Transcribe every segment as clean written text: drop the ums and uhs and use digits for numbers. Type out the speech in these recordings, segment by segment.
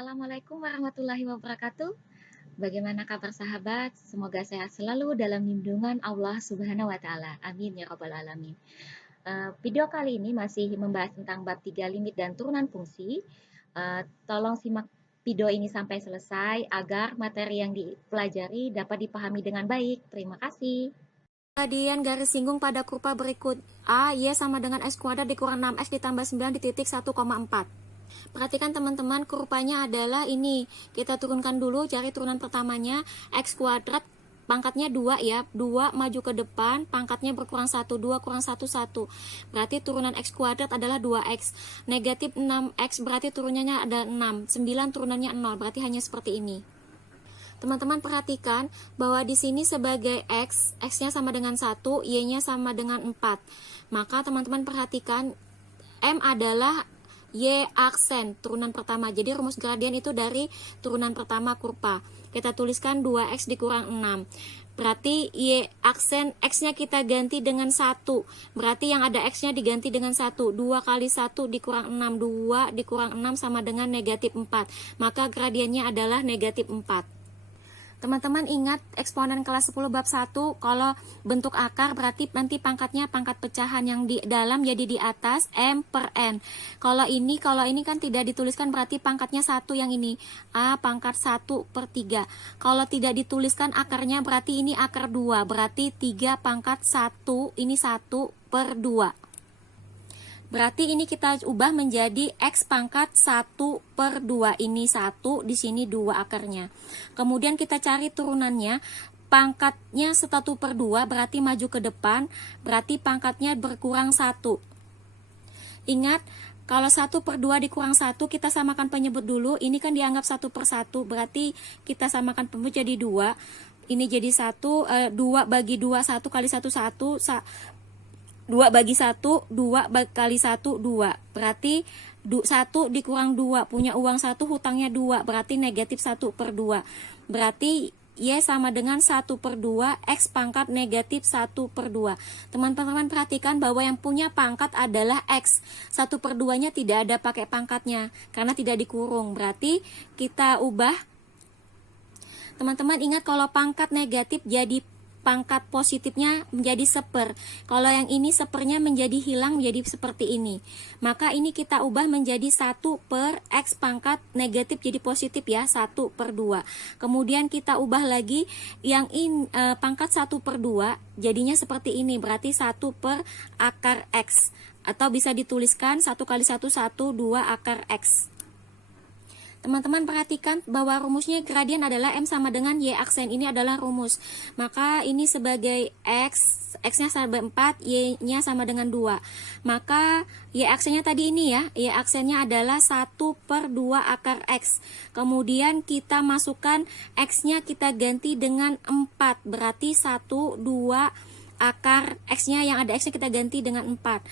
Assalamualaikum warahmatullahi wabarakatuh. Bagaimana kabar sahabat? Semoga sehat selalu dalam lindungan Allah Subhanahu wa Ta'ala. Amin ya Rabbal 'Alamin. Video kali ini masih membahas tentang bab 3 limit dan turunan fungsi. Tolong simak video ini sampai selesai agar materi yang dipelajari dapat dipahami dengan baik. Terima kasih. Gradian garis singgung pada kurva berikut. A, Y sama dengan X kuadrat dikurang 6X ditambah 9 di titik 1,4. Perhatikan teman-teman, kurvanya adalah ini. Kita turunkan dulu, cari turunan pertamanya. X kuadrat, pangkatnya 2 ya. 2 maju ke depan, pangkatnya berkurang 1. 2 kurang 1, 1. Berarti turunan X kuadrat adalah 2X. Negatif 6X berarti turunannya ada 6. 9 turunannya 0, berarti hanya seperti ini. Teman-teman perhatikan bahwa di sini sebagai X, X-nya sama dengan 1, Y-nya sama dengan 4. Maka teman-teman perhatikan M adalah Y aksen turunan pertama. Jadi rumus gradien itu dari turunan pertama kurva. Kita tuliskan 2X dikurang 6. Berarti Y aksen X-nya kita ganti dengan 1. Berarti yang ada X-nya diganti dengan 1. 2 kali 1 dikurang 6. 2 dikurang 6 sama dengan negatif 4. Maka gradiennya adalah negatif 4. Teman-teman ingat eksponen kelas 10 bab 1, kalau bentuk akar berarti nanti pangkatnya pangkat pecahan yang di dalam jadi di atas M per N. Kalau ini kan tidak dituliskan berarti pangkatnya 1 yang ini. A pangkat 1 per 3. Kalau tidak dituliskan akarnya berarti ini akar 2. Berarti 3 pangkat 1, ini 1 per 2. Berarti ini kita ubah menjadi X pangkat 1 per 2. Ini 1, di sini 2 akarnya. Kemudian kita cari turunannya. Pangkatnya 1 per 2 berarti maju ke depan. Berarti pangkatnya berkurang 1. Ingat, kalau 1 per 2 dikurang 1, kita samakan penyebut dulu. Ini kan dianggap 1 per 1. Berarti kita samakan penyebut jadi 2. Ini jadi 1, 2 bagi 2, 1 kali 1, 1. 2 bagi 1, 2 kali 1, 2. Berarti 1 dikurang 2, punya uang 1, hutangnya 2. Berarti negatif 1 per 2. Berarti Y sama dengan 1 per 2, X pangkat negatif 1 per 2. Teman-teman perhatikan bahwa yang punya pangkat adalah X. 1 per 2-nya tidak ada pakai pangkatnya, karena tidak dikurung. Berarti kita ubah. Teman-teman ingat kalau pangkat negatif jadi pangkat positifnya menjadi seper. Kalau yang ini sepernya menjadi hilang menjadi seperti ini. Maka ini kita ubah menjadi 1 per X pangkat negatif jadi positif ya, 1 per 2. Kemudian kita ubah lagi yang ini pangkat 1 per 2 jadinya seperti ini. Berarti 1 per akar X. Atau bisa dituliskan 1 kali 1, 1, 2 akar X. Teman-teman perhatikan bahwa rumusnya gradien adalah M sama dengan Y aksen. Ini adalah rumus. Maka ini sebagai X, X-nya sama 4, Y-nya sama dengan 2. Maka Y aksennya tadi ini ya, Y aksennya adalah 1 per 2 akar X. Kemudian kita masukkan X-nya kita ganti dengan 4. Berarti 1, 2 akar X-nya yang ada X-nya kita ganti dengan 4.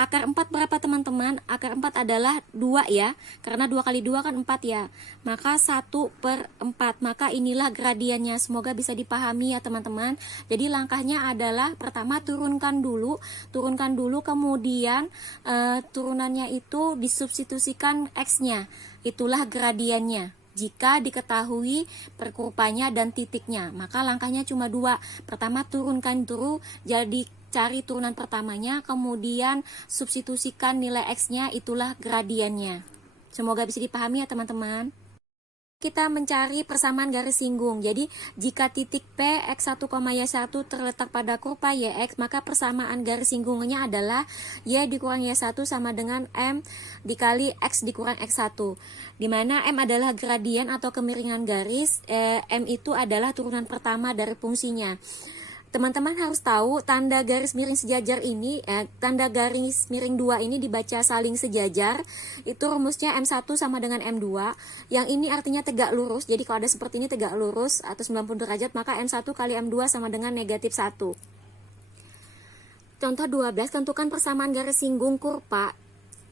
Akar 4 berapa teman-teman? Akar 4 adalah 2 ya. Karena 2 kali 2 kan 4 ya. Maka 1 per 4. Maka inilah gradiennya. Semoga bisa dipahami ya teman-teman. Jadi langkahnya adalah pertama turunkan dulu. Kemudian turunannya itu disubstitusikan X-nya. Itulah gradiennya. Jika diketahui perkurvanya dan titiknya, maka langkahnya cuma 2. Pertama turunkan dulu, jadi cari turunan pertamanya, kemudian substitusikan nilai X-nya, itulah gradiennya. Semoga bisa dipahami ya teman-teman. Kita mencari persamaan garis singgung. Jadi jika titik P X1, Y1 terletak pada kurva YX, maka persamaan garis singgungnya adalah Y dikurang Y1 sama dengan M dikali X dikurang X1. Dimana M adalah gradien atau kemiringan garis, M itu adalah turunan pertama dari fungsinya. Teman-teman harus tahu tanda garis miring sejajar ini, tanda garis miring 2 ini dibaca saling sejajar. Itu rumusnya M1 sama dengan M2. Yang ini artinya tegak lurus. Jadi kalau ada seperti ini tegak lurus atau 90 derajat, maka M1 kali M2 sama dengan negatif 1. Contoh 12, tentukan persamaan garis singgung kurva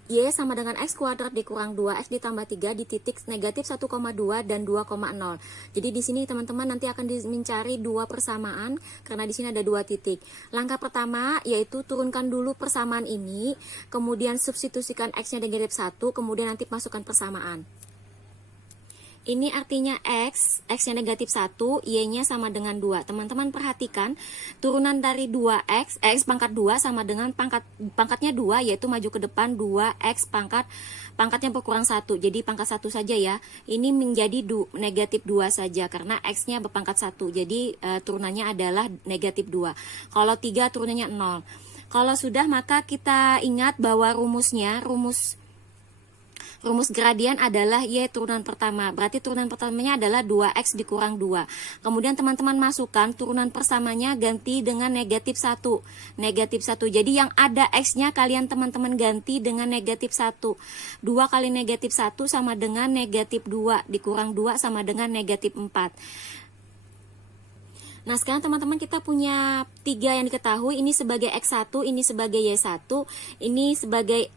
Y sama dengan X kuadrat dikurang 2X ditambah 3 di titik negatif 1,2 dan 2,0. Jadi di sini teman-teman nanti akan mencari dua persamaan karena di sini ada dua titik. Langkah pertama yaitu turunkan dulu persamaan ini, kemudian substitusikan X-nya negatif 1, kemudian nanti masukkan persamaan. Ini artinya X-nya negatif 1, Y-nya sama dengan 2. Teman-teman perhatikan, turunan dari 2X, X pangkat 2 sama dengan pangkatnya 2, yaitu maju ke depan 2X pangkatnya berkurang 1. Jadi pangkat 1 saja ya. Ini menjadi negatif 2 saja, karena X-nya berpangkat 1. Jadi turunannya adalah negatif 2. Kalau 3 turunannya 0. Kalau sudah, maka kita ingat bahwa rumus gradien adalah Y turunan pertama. Berarti turunan pertamanya adalah 2X dikurang 2. Kemudian teman-teman masukkan turunan persamanya ganti dengan negatif 1. Negatif 1. Jadi yang ada X-nya kalian teman-teman ganti dengan negatif 1. 2 kali negatif 1 sama dengan negatif 2. Dikurang 2 sama dengan negatif 4. Nah, sekarang teman-teman kita punya 3 yang diketahui. Ini sebagai X1, ini sebagai Y1, ini sebagai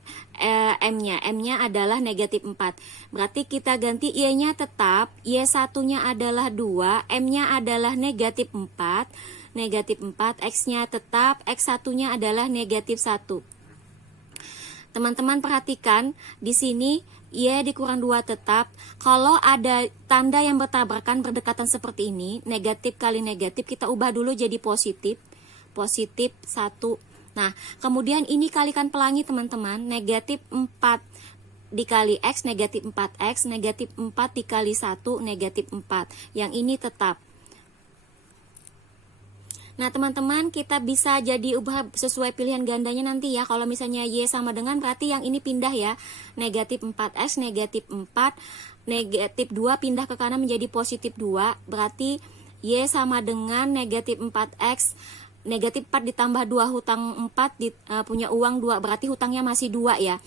M-nya. M-nya adalah negatif 4. Berarti kita ganti Y-nya tetap, Y1-nya adalah 2, M-nya adalah negatif 4. Negatif 4, X-nya tetap, X1-nya adalah negatif 1. Teman-teman perhatikan, di sini Y dikurang 2 tetap. Kalau ada tanda yang bertabrakan berdekatan seperti ini, negatif kali negatif, kita ubah dulu jadi positif. Positif 1. Nah, kemudian ini kalikan pelangi teman-teman, negatif 4 dikali X, negatif 4X, negatif 4 dikali 1, negatif 4. Yang ini tetap. Nah, teman-teman, kita bisa jadi ubah sesuai pilihan gandanya nanti ya. Kalau misalnya Y sama dengan, berarti yang ini pindah ya. Negatif 4X, negatif 4, negatif 2 pindah ke kanan menjadi positif 2. Berarti Y sama dengan negatif 4X, negatif 4 ditambah 2, hutang 4, punya uang 2. Berarti hutangnya masih 2 ya.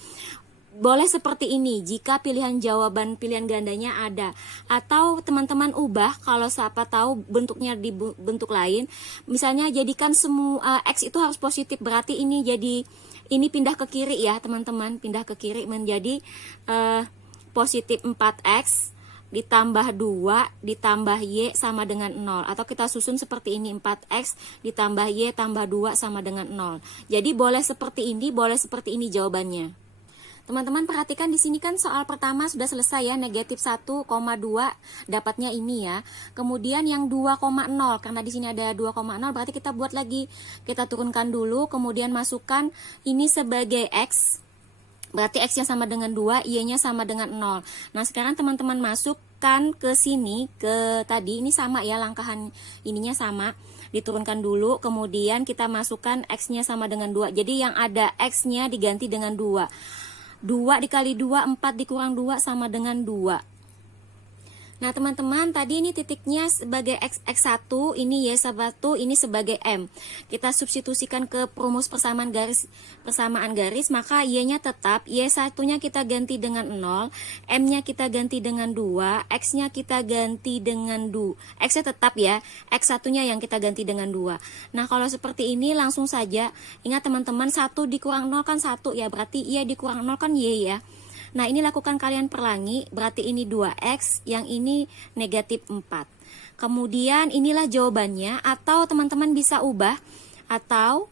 Boleh seperti ini jika pilihan jawaban pilihan gandanya ada. Atau teman-teman ubah kalau siapa tahu bentuknya di bentuk lain. Misalnya jadikan semua X itu harus positif. Berarti ini pindah ke kiri ya teman-teman. Pindah ke kiri menjadi positif 4X ditambah 2 ditambah Y sama dengan 0. Atau kita susun seperti ini, 4X ditambah Y tambah 2 sama dengan 0. Jadi boleh seperti ini, boleh seperti ini jawabannya. Teman-teman perhatikan di sini kan soal pertama sudah selesai ya, negatif 1,2 dapatnya ini ya. Kemudian yang 2,0 karena di sini ada 2,0 berarti kita buat lagi. Kita turunkan dulu, kemudian masukkan ini sebagai X. Berarti X-nya sama dengan 2, Y-nya sama dengan 0. Nah, sekarang teman-teman masukkan ke sini, ke tadi ini sama ya, langkahan ininya sama. Diturunkan dulu, kemudian kita masukkan X-nya sama dengan 2. Jadi yang ada X-nya diganti dengan 2. 2 dikali 2, 4 dikurang 2 sama dengan 2. Nah, teman-teman, tadi ini titiknya sebagai X1, ini Y1, ini sebagai M. Kita substitusikan ke rumus persamaan garis, maka Y-nya tetap, Y1-nya kita ganti dengan 0, M-nya kita ganti dengan 2, X-nya kita ganti dengan 2. X-nya tetap ya, X1-nya yang kita ganti dengan 2. Nah, kalau seperti ini langsung saja, ingat teman-teman, 1 dikurang 0 kan 1 ya, berarti Y dikurang 0 kan Y ya. Nah, ini lakukan kalian pelangi, berarti ini 2X, yang ini negatif 4. Kemudian inilah jawabannya, atau teman-teman bisa ubah, atau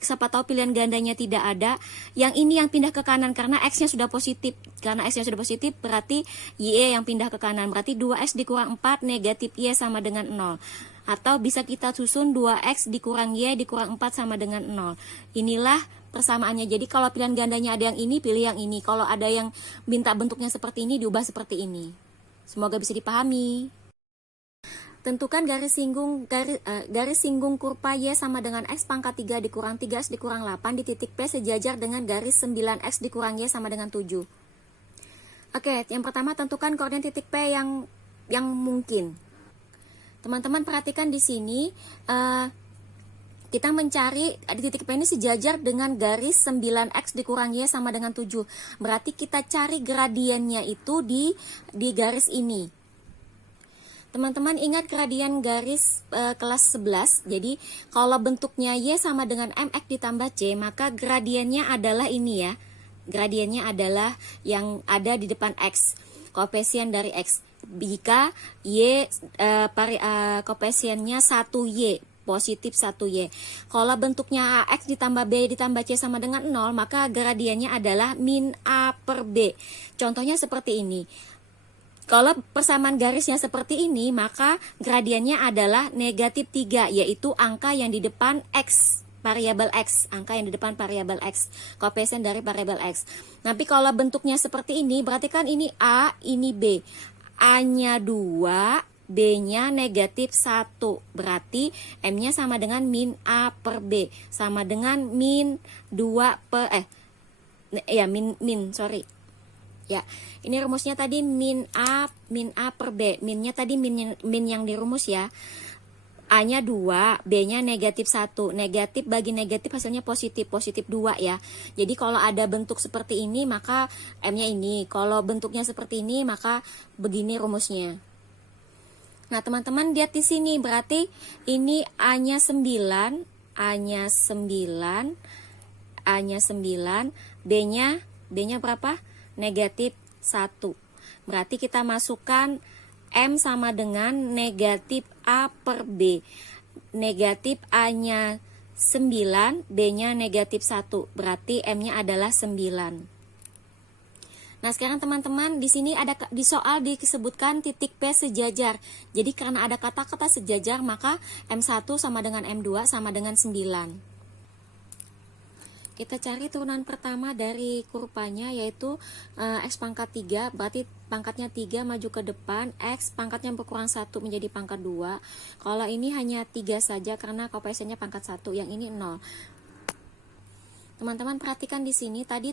siapa tahu pilihan gandanya tidak ada, yang ini yang pindah ke kanan karena X-nya sudah positif. Karena X-nya sudah positif, berarti Y yang pindah ke kanan, berarti 2X dikurang 4, negatif Y sama dengan 0. Atau bisa kita susun 2X dikurang Y dikurang 4 sama dengan 0. Inilah persamaannya. Jadi kalau pilihan gandanya ada yang ini, pilih yang ini. Kalau ada yang minta bentuknya seperti ini, diubah seperti ini. Semoga bisa dipahami. Tentukan garis singgung kurva Y sama dengan X pangkat 3 dikurang 3X dikurang 8 di titik P sejajar dengan garis 9X dikurang Y sama dengan 7. Oke, yang pertama tentukan koordinat titik P yang mungkin. Teman-teman perhatikan di sini, kita mencari di titik P ini sejajar dengan garis 9X dikurang Y sama dengan 7. Berarti kita cari gradiennya itu di garis ini. Teman-teman ingat gradien garis kelas 11. Jadi kalau bentuknya Y sama dengan MX ditambah C, maka gradiennya adalah ini ya. Gradiennya adalah yang ada di depan X. Koefisien dari X. Jika Y koefisiennya 1Y. Positif 1Y. Kalau bentuknya AX ditambah B ditambah C sama dengan 0, maka gradiennya adalah min A per B. Contohnya seperti ini. Kalau persamaan garisnya seperti ini, maka gradiennya adalah negatif 3, yaitu angka yang di depan X, variabel X, angka yang di depan variabel X, koefisien dari variabel X. Tapi kalau bentuknya seperti ini, berarti kan ini A, ini B. A-nya 2, B-nya negatif 1, berarti M-nya sama dengan min A per B, sama dengan min 2 per, Ya, ini rumusnya tadi min A per B. Minnya tadi min yang dirumus ya. A-nya 2, B-nya negatif 1. Negatif bagi negatif hasilnya positif 2 ya. Jadi kalau ada bentuk seperti ini maka M-nya ini. Kalau bentuknya seperti ini maka begini rumusnya. Nah, teman-teman lihat di sini, berarti ini A-nya 9, B-nya berapa? Negatif 1. Berarti kita masukkan M sama dengan negatif A per B. Negatif A-nya 9, B-nya negatif 1. Berarti M-nya adalah 9. Nah, sekarang teman-teman di sini ada di soal disebutkan titik P sejajar. Jadi karena ada kata-kata sejajar maka M1 sama dengan M2 sama dengan 9. Kita cari turunan pertama dari kurvanya, yaitu X pangkat 3, berarti pangkatnya 3 maju ke depan, X pangkatnya berkurang 1 menjadi pangkat 2. Kalau ini hanya 3 saja karena koefisiennya pangkat 1, yang ini 0. Teman-teman perhatikan di sini tadi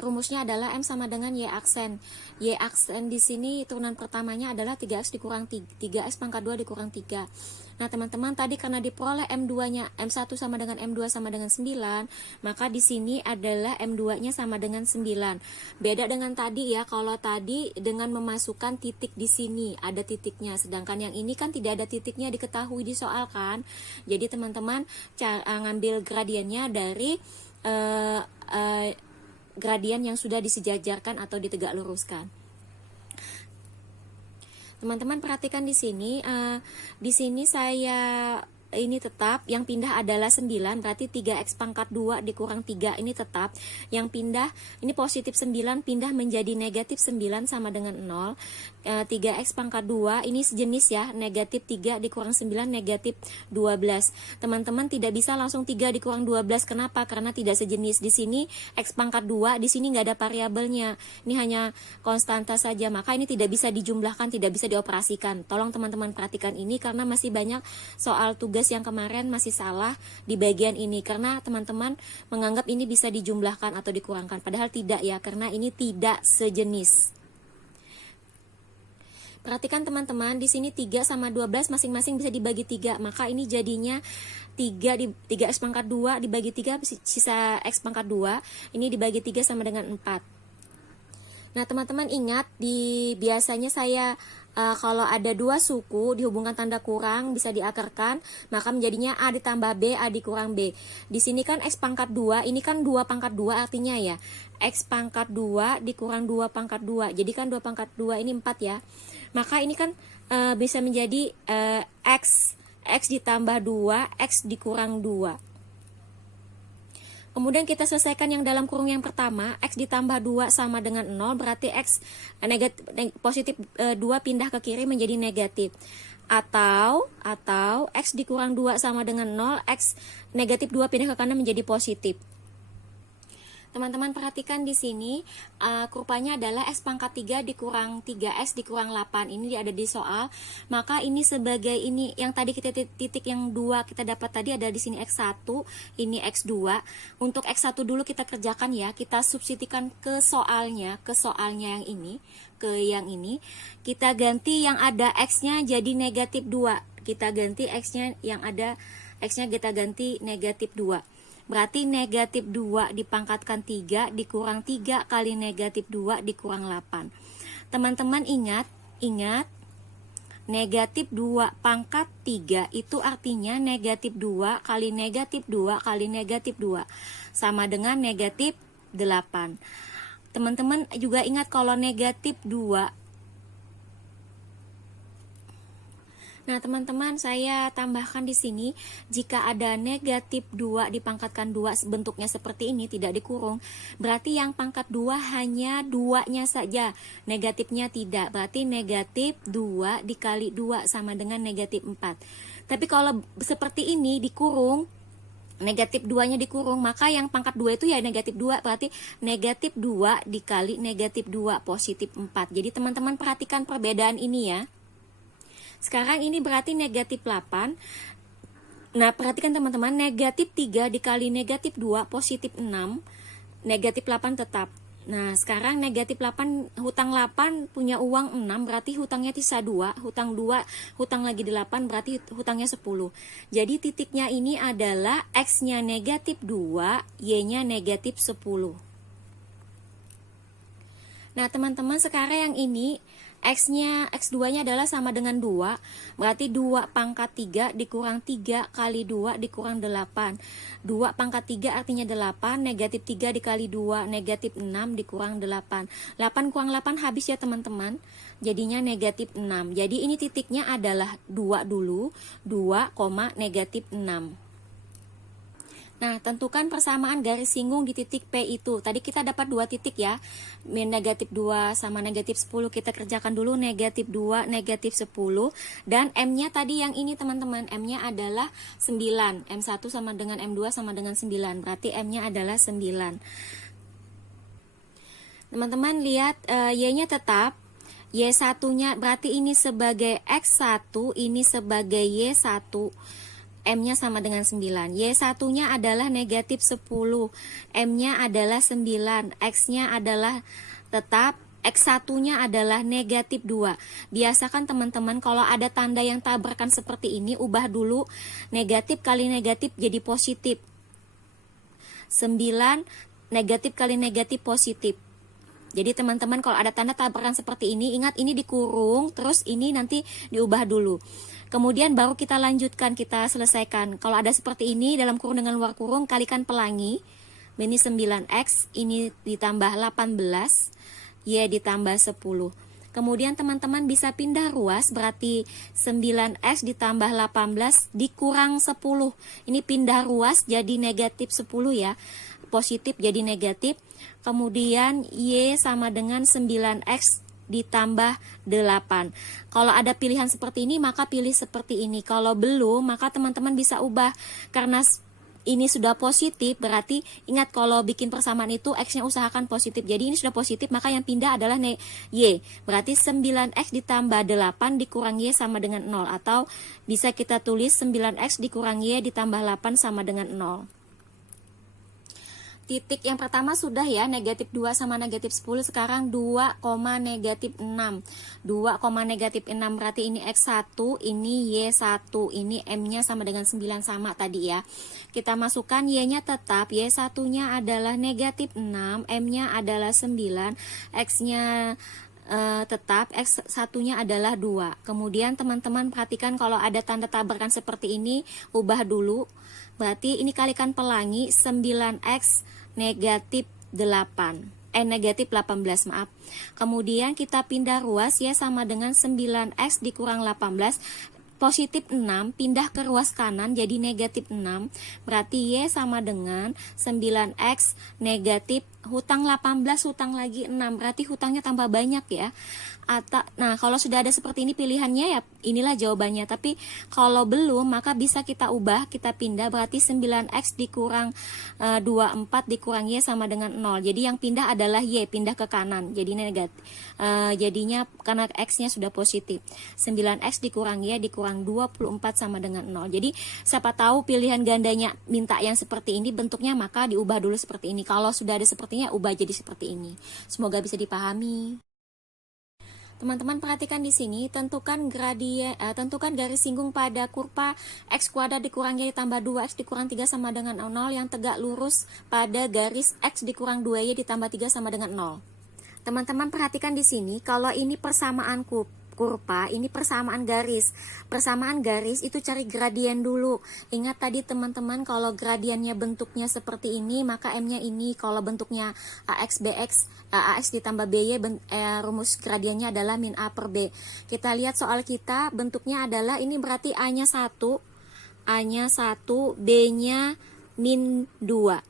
rumusnya adalah M sama dengan Y aksen. Y aksen di sini turunan pertamanya adalah 3X dikurang 3X pangkat 2 dikurang 3. Nah, teman-teman tadi karena diperoleh M2-nya M1 sama dengan M2 sama dengan 9, maka di sini adalah M2-nya sama dengan 9. Beda dengan tadi ya, kalau tadi dengan memasukkan titik di sini ada titiknya, sedangkan yang ini kan tidak ada titiknya diketahui di soal kan. Jadi teman-teman ngambil gradiennya dari gradien yang sudah disejajarkan atau ditegak luruskan. Teman-teman perhatikan di sini saya ini tetap, yang pindah adalah 9, berarti 3X pangkat 2 dikurang 3 ini tetap. Yang pindah, ini positif 9 pindah menjadi negatif 9 sama dengan 0. 3X pangkat 2 ini sejenis ya, negatif 3 dikurang 9 negatif 12. Teman-teman tidak bisa langsung 3 dikurang 12, kenapa? Karena tidak sejenis. Di sini X pangkat 2, di sini nggak ada variabelnya, ini hanya konstanta saja, maka ini tidak bisa dijumlahkan, tidak bisa dioperasikan. Tolong teman-teman perhatikan ini karena masih banyak soal tugas yang kemarin masih salah di bagian ini, karena teman-teman menganggap ini bisa dijumlahkan atau dikurangkan, padahal tidak ya, karena ini tidak sejenis. Perhatikan teman-teman, di sini 3 sama 12 masing-masing bisa dibagi 3, maka ini jadinya 3X pangkat 2 dibagi 3, sisa X pangkat 2, ini dibagi 3 sama dengan 4. Nah, teman-teman ingat, biasanya saya kalau ada dua suku dihubungkan tanda kurang bisa diakarkan, maka menjadinya A ditambah B, A dikurang B. Di sini kan X pangkat 2, ini kan 2 pangkat 2 artinya ya, X pangkat 2 dikurang 2 pangkat 2, jadi kan 2 pangkat 2 ini 4 ya. Maka ini kan bisa menjadi X ditambah 2, X dikurang 2. Kemudian kita selesaikan yang dalam kurung yang pertama, X ditambah 2 sama dengan 0, berarti X positif 2 pindah ke kiri menjadi negatif. Atau X dikurang 2 sama dengan 0, X negatif 2 pindah ke kanan menjadi positif. Teman-teman perhatikan di sini kurvanya adalah X pangkat 3 dikurang 3X dikurang 8. Ini ada di soal. Maka ini sebagai ini yang tadi kita titik yang 2 kita dapat tadi ada di sini X1, ini X2. Untuk X1 dulu kita kerjakan ya. Kita substitusikan ke soalnya yang ini, ke yang ini. Kita ganti yang ada X-nya jadi negatif 2. Kita ganti X-nya yang ada X-nya kita ganti negatif 2. Berarti negatif 2 dipangkatkan 3 dikurang 3 kali negatif 2 dikurang 8. Teman-teman ingat, negatif 2 pangkat 3 itu artinya negatif 2 kali negatif 2 kali negatif 2 sama dengan negatif 8. Teman-teman juga ingat kalau negatif 2 Nah, teman-teman, saya tambahkan di sini, jika ada negatif 2 dipangkatkan 2 bentuknya seperti ini, tidak dikurung, berarti yang pangkat 2 hanya 2-nya saja, negatifnya tidak. Berarti negatif 2 dikali 2 sama dengan negatif 4. Tapi kalau seperti ini dikurung, negatif 2-nya dikurung, maka yang pangkat 2 itu ya negatif 2, berarti negatif 2 dikali negatif 2, positif 4. Jadi teman-teman perhatikan perbedaan ini ya. Sekarang ini berarti negatif 8. Nah, perhatikan teman-teman, negatif 3 dikali negatif 2, positif 6. Negatif 8 tetap. Nah, sekarang negatif 8, hutang 8 punya uang 6, berarti hutangnya sisa 2. Hutang 2, hutang lagi 8, berarti hutangnya 10. Jadi titiknya ini adalah X-nya negatif 2, Y-nya negatif 10. Nah, teman-teman, sekarang yang ini X2-nya adalah sama dengan 2, berarti 2 pangkat 3 dikurang 3 kali 2 dikurang 8. 2 pangkat 3 artinya 8, negatif 3 dikali 2, negatif 6 dikurang 8. 8 kurang 8 habis ya teman-teman, jadinya negatif 6. Jadi ini titiknya adalah 2 dulu, 2, negatif 6. Nah, tentukan persamaan garis singgung di titik P itu. Tadi kita dapat 2 titik ya. Negatif 2 sama negatif 10. Kita kerjakan dulu negatif 2, negatif 10. Dan M-nya tadi yang ini teman-teman. M-nya adalah 9. M1 sama dengan M2 sama dengan 9. Berarti M-nya adalah 9. Teman-teman lihat Y-nya tetap. Y1-nya berarti ini sebagai X1, ini sebagai Y1. M-nya sama dengan 9. Y1-nya adalah negatif 10. M-nya adalah 9. X-nya adalah tetap. X1-nya adalah negatif 2. Biasakan teman-teman kalau ada tanda yang tabrakan seperti ini, ubah dulu. Negatif kali negatif jadi positif. 9, negatif kali negatif positif. Jadi teman-teman kalau ada tanda tabrakan seperti ini, ingat ini dikurung, terus ini nanti diubah dulu. Kemudian baru kita lanjutkan, kita selesaikan. Kalau ada seperti ini, dalam kurung dengan luar kurung, kalikan pelangi. Ini 9X, ini ditambah 18, Y ditambah 10. Kemudian teman-teman bisa pindah ruas, berarti 9X ditambah 18 dikurang 10. Ini pindah ruas jadi negatif 10 ya, positif jadi negatif. Kemudian Y sama dengan 9X ditambah 8. Kalau ada pilihan seperti ini, maka pilih seperti ini. Kalau belum, maka teman-teman bisa ubah. Karena ini sudah positif, berarti ingat kalau bikin persamaan itu X-nya usahakan positif. Jadi ini sudah positif, maka yang pindah adalah Y. Berarti 9X ditambah 8 dikurang Y sama dengan 0. Atau bisa kita tulis 9X dikurang Y ditambah 8 sama dengan 0. Titik yang pertama sudah ya, negatif 2 sama negatif 10. Sekarang 2, negatif 6. 2, negatif 6 berarti ini X1, ini Y1. Ini M-nya sama dengan 9 sama tadi ya. Kita masukkan Y-nya tetap. Y1-nya adalah negatif 6, M-nya adalah 9, X-nya tetap, X1-nya adalah 2. Kemudian teman-teman perhatikan kalau ada tanda tabrakan seperti ini, ubah dulu. Berarti ini kalikan pelangi, 9X negatif 8. Negatif 18, maaf. Kemudian kita pindah ruas, ya sama dengan 9X dikurang 18. Positif 6, pindah ke ruas kanan jadi negatif 6. Berarti Y sama dengan 9X negatif hutang 18, hutang lagi 6. Berarti hutangnya tambah banyak ya. Nah, kalau sudah ada seperti ini pilihannya ya inilah jawabannya. Tapi kalau belum, maka bisa kita ubah, kita pindah. Berarti 9X dikurang 24 dikurang Y sama dengan 0. Jadi yang pindah adalah Y, pindah ke kanan. Jadi negatif. Jadinya karena X-nya sudah positif. 9X dikurang Y dikurang 24 sama dengan 0. Jadi siapa tahu pilihan gandanya minta yang seperti ini bentuknya, maka diubah dulu seperti ini. Kalau sudah ada sepertinya, ubah jadi seperti ini. Semoga bisa dipahami. Teman-teman perhatikan di sini, tentukan garis singgung pada kurva X kuadrat dikurang Y ditambah 2X dikurang 3 sama dengan 0 yang tegak lurus pada garis X dikurang 2Y ditambah 3 sama dengan 0. Teman-teman perhatikan di sini, kalau ini persamaan kurva, ini persamaan garis. Persamaan garis itu cari gradien dulu. Ingat tadi teman-teman, kalau gradiennya bentuknya seperti ini, maka M-nya ini. Kalau bentuknya AX BX, AX ditambah BY, rumus gradiennya adalah min A per B. Kita lihat soal kita, bentuknya adalah ini berarti A-nya 1, B-nya min 2.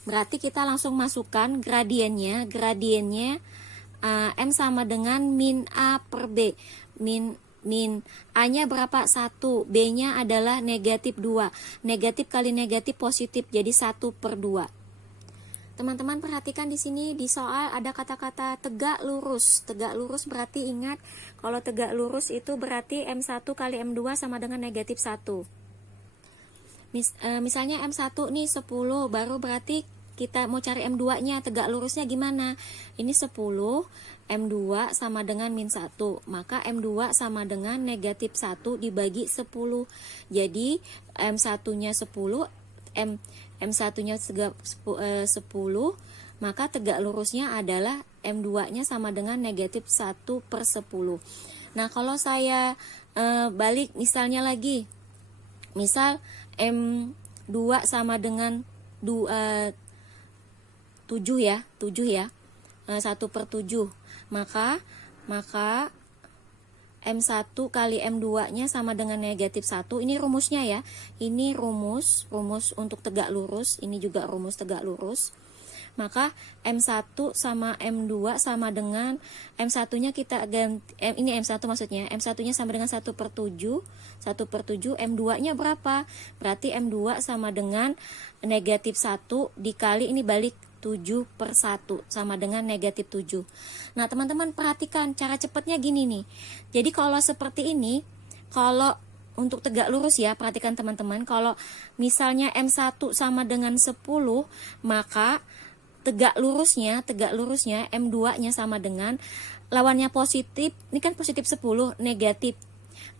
Berarti kita langsung masukkan gradiennya M sama dengan min A per B. Min A-nya berapa? 1, B-nya adalah negatif 2. Negatif kali negatif positif, jadi 1/2. Teman-teman perhatikan di sini di soal ada kata-kata tegak lurus. Tegak lurus berarti ingat, kalau tegak lurus itu berarti M1 kali M2 sama dengan negatif 1. Misalnya M1 nih 10, baru berarti kita mau cari M2-nya, tegak lurusnya gimana? Ini 10, M2 sama dengan min 1, maka M2 sama dengan negatif 1 dibagi 10. Jadi M1-nya 10, M1-nya 10, maka tegak lurusnya adalah M2-nya sama dengan negatif 1/10. Nah, kalau saya balik misalnya lagi, misal M2 sama dengan 7 ya, 1/7, maka M1 kali M2 nya sama dengan negatif 1. Ini rumusnya ya, ini rumus untuk tegak lurus, ini juga rumus tegak lurus. Maka M1 sama M2 sama dengan M1 nya kita ganti, ini M1 maksudnya, M1 nya sama dengan 1/7, M2 nya berapa? Berarti M2 sama dengan negatif 1 dikali ini balik 7/1 sama dengan negatif 7. Nah teman-teman perhatikan cara cepatnya gini nih. Jadi kalau seperti ini, kalau untuk tegak lurus ya, perhatikan teman-teman, kalau misalnya M1 sama dengan 10, maka tegak lurusnya M2 nya sama dengan lawannya positif, ini kan positif 10, negatif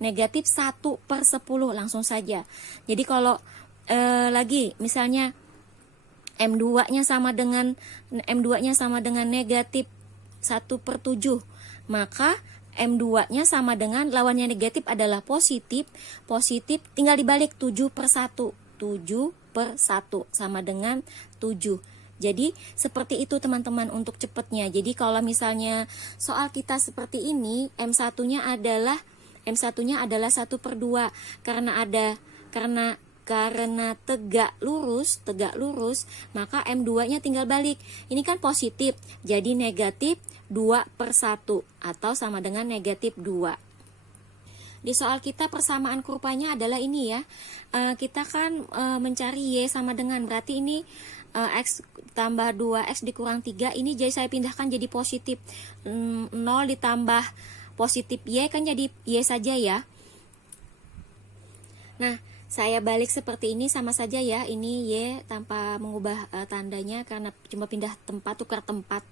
1/10 langsung saja. Jadi kalau lagi misalnya M2 nya sama dengan negatif 1/7, maka M2 nya sama dengan lawannya negatif adalah positif tinggal dibalik 7/1 sama dengan 7. Jadi seperti itu teman-teman untuk cepatnya. Jadi kalau misalnya soal kita seperti ini, M1 nya adalah 1/2 karena tegak lurus, maka M2 nya tinggal balik. Ini kan positif, jadi negatif 2/1 atau sama dengan negatif 2. Di soal kita persamaan kurvanya adalah ini ya. Kita kan mencari Y sama dengan, berarti ini X tambah 2X dikurang 3, ini jadi saya pindahkan jadi positif. 0 ditambah positif Y kan jadi Y saja ya. Nah, saya balik seperti ini sama saja ya, ini Y tanpa mengubah tandanya karena cuma pindah tempat, tukar tempat.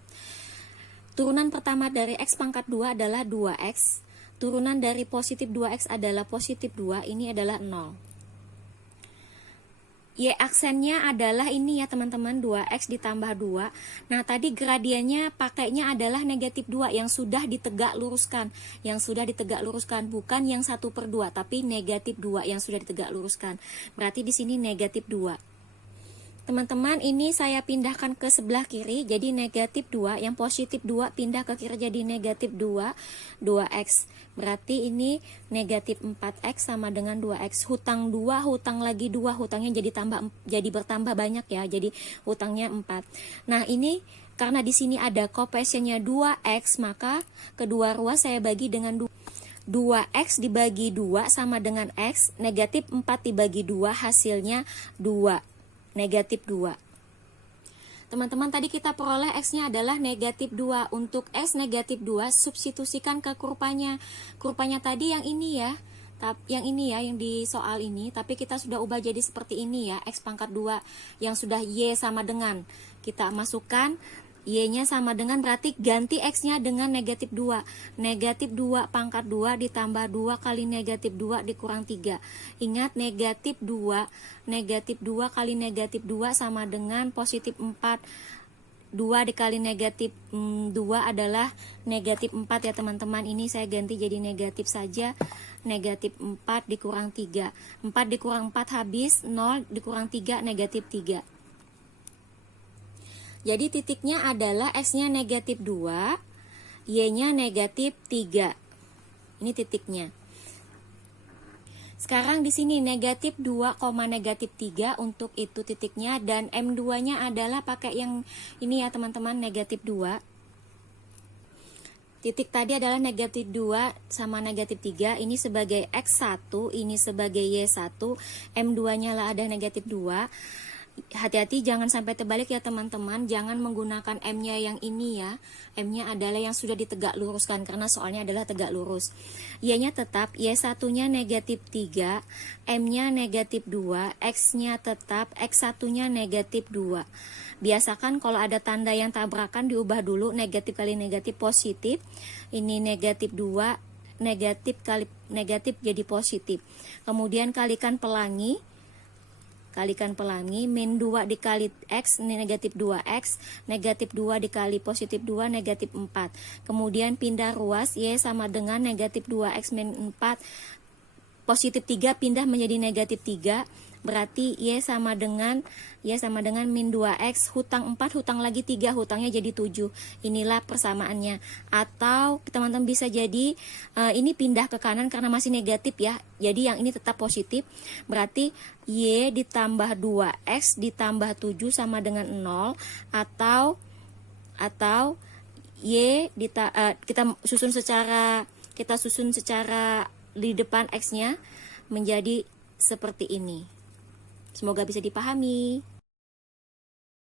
Turunan pertama dari X pangkat 2 adalah 2X. Turunan dari positif 2X adalah positif 2, ini adalah 0. Y aksennya adalah ini ya teman-teman, 2X ditambah 2. Nah tadi gradiennya pakainya adalah negatif 2 yang sudah ditegak luruskan. Bukan yang 1/2, tapi negatif 2 yang sudah ditegak luruskan. Berarti di sini negatif 2. Teman-teman, ini saya pindahkan ke sebelah kiri, jadi negatif 2, yang positif 2 pindah ke kiri jadi negatif 2, 2X. Berarti ini negatif 4X sama dengan 2X. Hutang 2, hutang lagi 2, hutangnya jadi bertambah banyak ya, jadi hutangnya 4. Nah ini karena di sini ada koefisiennya 2X, maka kedua ruas saya bagi dengan 2. 2X dibagi 2 sama dengan X, negatif 4 dibagi 2 hasilnya 2. Negatif 2. Teman-teman tadi kita peroleh X-nya adalah negatif 2. Untuk X negatif 2 substitusikan ke kurvanya. Kurvanya tadi yang ini ya. Yang di soal ini, tapi kita sudah ubah jadi seperti ini ya, X pangkat 2 yang sudah Y sama dengan. Kita masukkan Y-nya sama dengan, berarti ganti X-nya dengan negatif 2. Negatif 2 pangkat 2 ditambah 2 kali negatif 2 dikurang 3. Ingat negatif 2 kali negatif 2 sama dengan positif 4. 2 dikali negatif 2 adalah negatif 4 ya teman-teman. Ini saya ganti jadi negatif saja. Negatif 4 dikurang 3. 4 dikurang 4 habis, 0 dikurang 3 negatif 3. Jadi titiknya adalah X-nya negatif 2, Y-nya negatif 3. Ini titiknya. Sekarang di sini negatif 2, negatif 3 untuk itu titiknya, dan M2-nya adalah pakai yang ini ya teman-teman, negatif 2. Titik tadi adalah negatif 2 sama negatif 3, ini sebagai X1, ini sebagai Y1, M2-nya lah ada negatif 2. Hati-hati jangan sampai terbalik ya teman-teman, jangan menggunakan M-nya yang ini ya. M-nya adalah yang sudah ditegak luruskan karena soalnya adalah tegak lurus. Y-nya tetap, Y1-nya negatif 3, M-nya negatif 2, X-nya tetap, X1-nya negatif 2. Biasakan kalau ada tanda yang tabrakan diubah dulu, negatif kali negatif positif. Ini negatif 2, negatif kali negatif jadi positif. Kemudian kalikan pelangi. Min 2 dikali X, ini negatif 2X, negatif 2 dikali positif 2, negatif 4. Kemudian pindah ruas, Y sama dengan negatif 2X min 4, positif 3 pindah menjadi negatif 3, berarti Y sama dengan min 2X, hutang 4, hutang lagi 3, hutangnya jadi 7. Inilah persamaannya. Atau teman-teman bisa jadi ini pindah ke kanan karena masih negatif ya, jadi yang ini tetap positif, berarti Y ditambah 2X ditambah 7 sama dengan 0, atau Y kita susun secara di depan X-nya menjadi seperti ini. Semoga bisa dipahami.